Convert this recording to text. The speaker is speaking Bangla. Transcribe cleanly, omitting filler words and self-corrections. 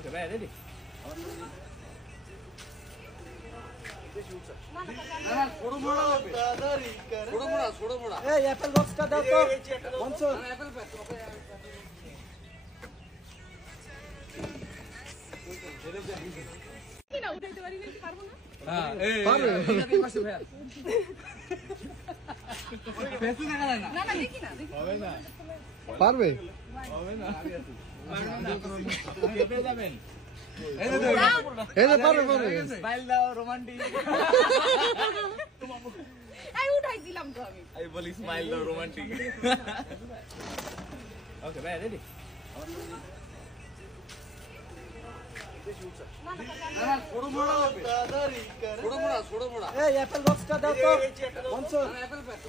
ওকে ভাই রেডি এই অ্যাপল বক্সটা দাও তো মনসুর কি না উঠাইতে পারি না পারবো না হ্যাঁ এই পারবে এই পাশে ভাই পেছনে দেখা যায় না না না দেখি না দেখি হবে না পারবে হবে না কেটে যাবেন এই যে এই যে পারবে পারবে স্মাইল দাও রোমান্টিক এই উঠাই দিলাম তো আমি আমি বলি স্মাইল দাও রোমান্টিক ওকে ভাই রেডি এই অ্যাপল বক্সটা দাও তো মনসুর অ্যাপল প্যাক